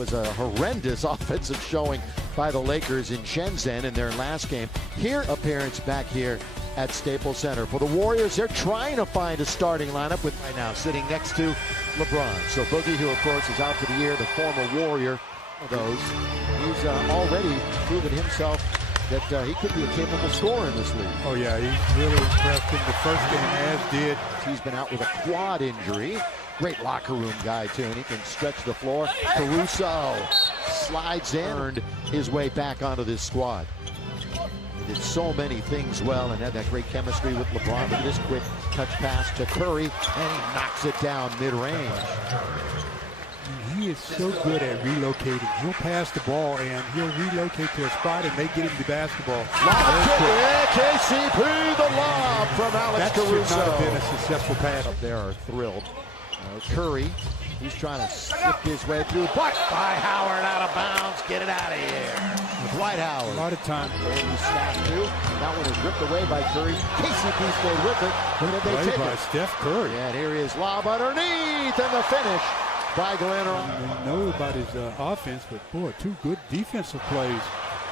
was a horrendous offensive showing by the Lakers in Shenzhen in their last game. Here, appearance back here at Staples Center. For the Warriors, they're trying to find a starting lineup with right now sitting next to LeBron. So Boogie, who of course is out for the year, the former Warrior, those, he's already proven himself that he could be a capable scorer in this league. Oh yeah, he's really impressed in the first game, as did. He's been out with a quad injury. Great locker room guy too, and he can stretch the floor. Caruso slides in, earned his way back onto this squad. He did so many things well and had that great chemistry with LeBron. Look at this quick touch pass to Curry, and he knocks it down mid-range. He is so good at relocating. He'll pass the ball and he'll relocate to a spot and they get him the basketball. KCP, the lob from Alex Caruso. That should not have been a successful pass. Up there are thrilled. Curry, he's trying to slip his way through. Blocked by Howard, out of bounds. Get it out of here. Dwight Howard. A lot of time. And he snapped through. That one was ripped away by Curry. KCP stayed with it. When did they take by it? Steph Curry. Yeah, and here he is, lob underneath, and the finish by Glenn. We know about his offense, but boy, two good defensive plays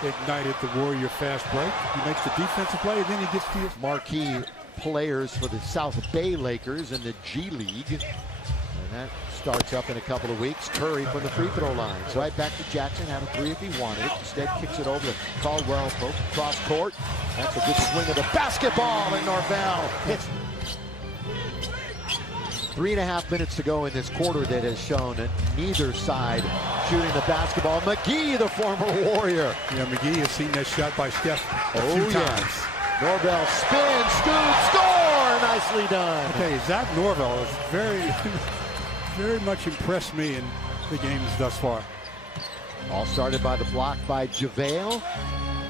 ignited the Warrior fast break. He makes the defensive play, and then he gets to his marquee players for the South Bay Lakers in the G League. And that starts up in a couple of weeks. Curry from the free throw line. So right back to Jackson, had a three if he wanted it. Instead kicks it over to Caldwell, cross court. That's a good swing of the basketball, and Norvell hits. 3.5 minutes to go in this quarter that has shown that neither side shooting the basketball. McGee, the former Warrior. Yeah, McGee has seen that shot by Steph a few times. Norvell spin, scoop, score! Nicely done. Okay, Zach Norvell has very much impressed me in the games thus far. All started by the block by JaVale.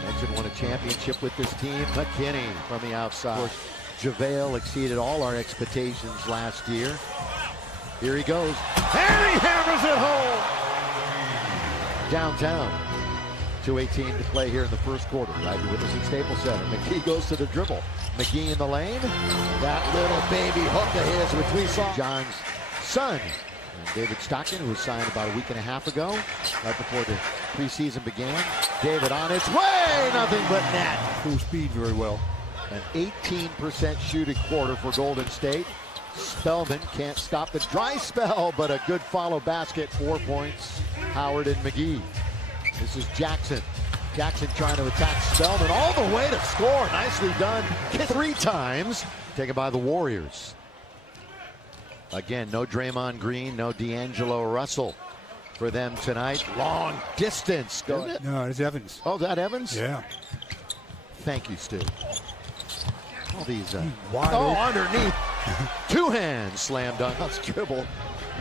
Mentioned won a championship with this team. McKinney from the outside. Of course, JaVale exceeded all our expectations last year. Here he goes. And he hammers it home! Downtown. 2:18 to play here in the first quarter. Glad you're with us at Staples Center. McGee goes to the dribble. McGee in the lane. That little baby hook of his, which we saw. John's son, David Stockton, who was signed about a week and a half ago, right before the preseason began. David on its way, nothing but net. Full speed very well. An 18% shooting quarter for Golden State. Spellman can't stop the dry spell, but a good follow basket. 4 points, Howard and McGee. This is Jackson. Jackson trying to attack Spellman all the way to score. Nicely done. 3 times. Taken by the Warriors. Again, no Draymond Green, no D'Angelo Russell for them tonight. Long distance. No, it's Evans. Oh, that Evans? Yeah. Thank you, Stu. All these. Wide open. Underneath. 2 hands slam dunk. That's dribble.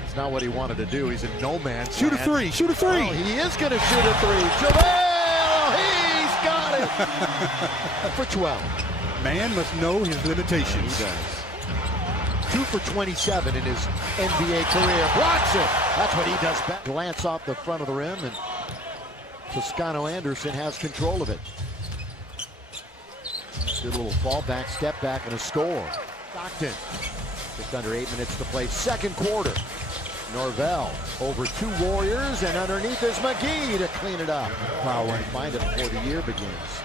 It's not what he wanted to do. He's in no man's Shoot a three. Shoot a three. Oh, he is going to shoot a three. JaVale, he's got it for 12. Man must know his limitations. He does. 2 for 27 in his NBA career. Blocks it. That's what he does best. Glance off the front of the rim, and Toscano Anderson has control of it. Good little fallback, step back, and a score. Stockton. Just under 8 minutes to play. Second quarter. Norvell over 2 Warriors, and underneath is McGee to clean it up. Wow. Find it before the year begins.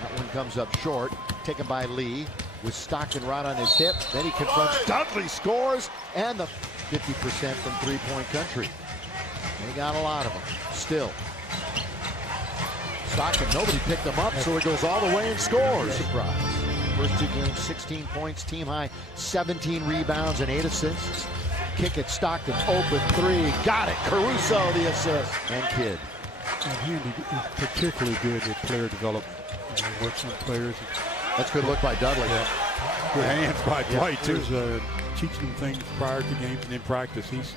That one comes up short. Taken by Lee. With Stockton right on his hip. Then he confronts Dudley, scores, and the 50% from three-point country. They got a lot of them. Still. Stockton, nobody picked them up, so he goes all the way and scores. Surprise. First 2 games, 16 points, team high, 17 rebounds and 8 assists. Kick it, Stockton, open 3, got it. Caruso, the assist, and Kidd. And Handy is particularly good at player development. Works on players. That's a good look by Dudley. Yeah. Good hands by Dwight, too. Teaching him things prior to games and in practice. He's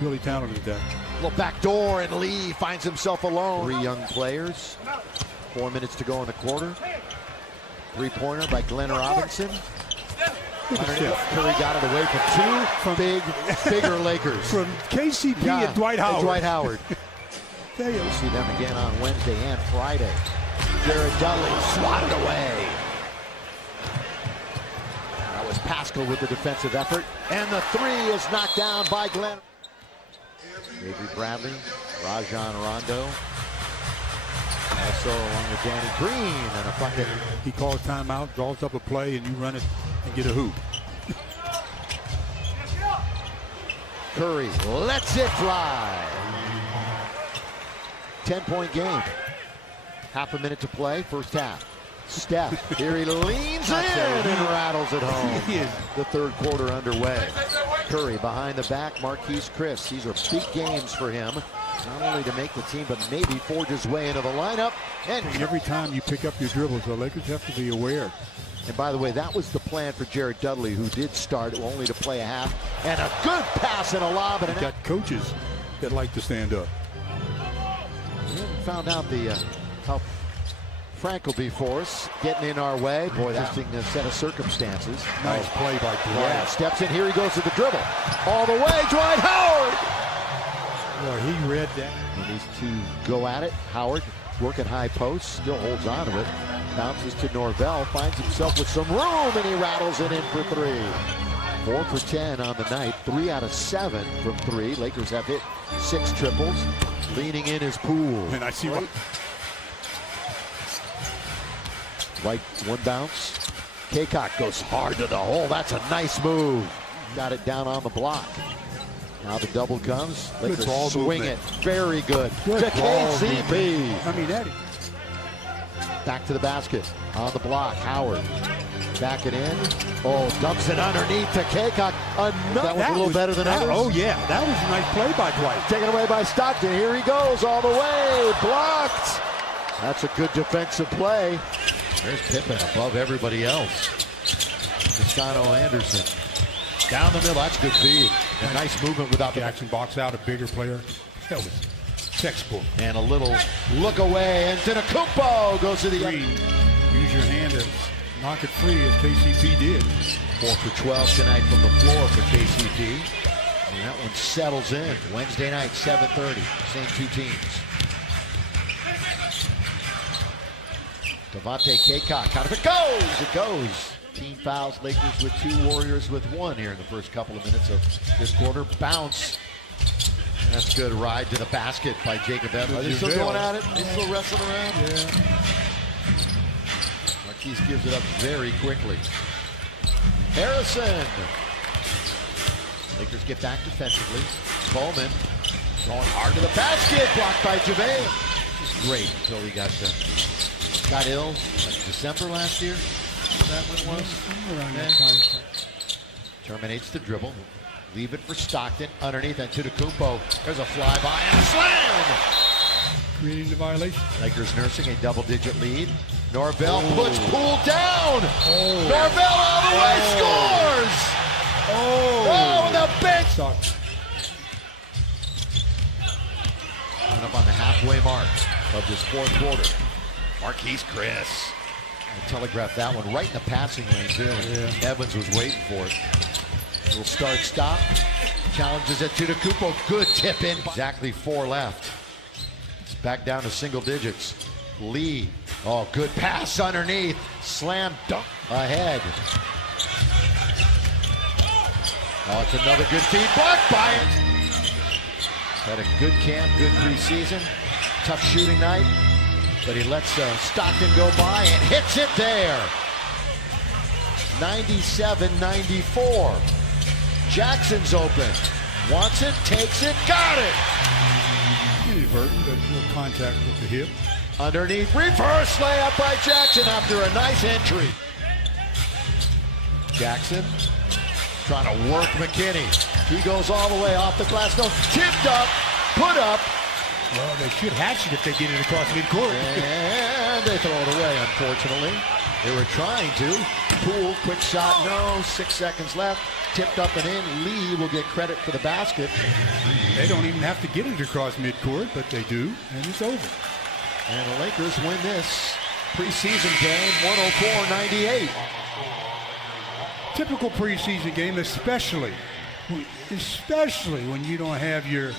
really talented at that. Little back door, and Lee finds himself alone. 3 young players. 4 minutes to go in the quarter. 3-pointer by Glenn Robinson. Curry got it away from 2 bigger Lakers. From KCP and Dwight Howard. Dwight Howard. We'll see them again on Wednesday and Friday. Jared Dudley swatted away. That was Pascal with the defensive effort. And the 3 is knocked down by Glenn. Avery Bradley Rajon Rondo. Also along with Danny Green and a bucket. He calls timeout, draws up a play, and you run it and get a hoop. Curry lets it fly. 10-point game. Half a minute to play, first half. Steph, here he leans in and rattles it home. The third quarter underway. Curry behind the back, Marquise Chris. These are big games for him. Not only to make the team, but maybe forge his way into the lineup. And every time you pick up your dribbles, the Lakers have to be aware. And by the way, that was the plan for Jared Dudley, who did start only to play a half. And a good pass and a lob. And got coaches that like to stand up. We haven't found out how Frank will be for us, getting in our way. Boy, that's a set of circumstances. Nice play by Dwight. Yeah, steps in here, he goes to the dribble. All the way, Dwight Howard! Well, he read that. And these two go at it. Howard working high post, still holds on to it. Bounces to Norvell, finds himself with some room, and he rattles it in for three. 4 for 10 on the night, 3 out of 7 from three. Lakers have hit 6 triples. Leaning in his Poole. And I see what. White, one bounce. Kaycock goes hard to the hole. That's a nice move. Got it down on the block. Now the double comes. Lakers swing it. Very good. To KCP. I mean, that. Back to the basket. On the block. Howard. Back it in. Oh, dumps it underneath to Kaycock. That was a little better than others. Oh, yeah. That was a nice play by Dwight. Taken away by Stockton. Here he goes all the way. Blocked. That's a good defensive play. There's Pippen above everybody else. Toscano Anderson. Down the middle. That's good feed. A nice movement without Jackson box out a bigger player. That was textbook. And a little look away. And Antetokounmpo goes to the Green. Use your hand to knock it free as KCP did. 4 for 12 tonight from the floor for KCP. And that one settles in. Wednesday night, 7:30. Same two teams. Devontae Kaycock. Out of it goes. It goes. Team fouls. Lakers with 2, Warriors with 1 here in the first couple of minutes of this quarter. Bounce. That's a good ride to the basket by Jacob Evans. Are they still going at it? They still wrestling around? Yeah. Marquise gives it up very quickly. Harrison. Lakers get back defensively. Bowman going hard to the basket. Blocked by JaVale. Just great until he got ill like December last year. That one was. Terminates the dribble. Leave it for Stockton. Underneath Antetokounmpo. There's a flyby and a slam. Creating the violation. Lakers nursing a double-digit lead. Norvell puts Poole down. Norvell all the way scores. The bench. Coming up on the halfway mark of this fourth quarter. Marquise Chris. I telegraphed that one right in the passing lane, too. Yeah. Evans was waiting for it. Little start-stop. Challenges at Antetokounmpo. Good tip in. Exactly 4 left. It's back down to single digits. Lee. Oh, good pass underneath. Slam dunk ahead. Oh, it's another good feed. Blocked by it. Had a good camp, good preseason. Tough shooting night. But he lets Stockton go by and hits it there. 97-94. Jackson's open. Wants it, takes it, got it. Inadvertent, but no contact with the hip. Underneath, reverse layup by Jackson after a nice entry. Jackson trying to work McKinney. He goes all the way off the glass. No, tipped up, put up. Well, they should hatch it if they get it across midcourt. And they throw it away, unfortunately. They were trying to. Poole, quick shot, no. 6 seconds left. Tipped up and in. Lee will get credit for the basket. They don't even have to get it across midcourt, but they do, and it's over. And the Lakers win this preseason game, 104-98. Typical preseason game, especially when you don't have your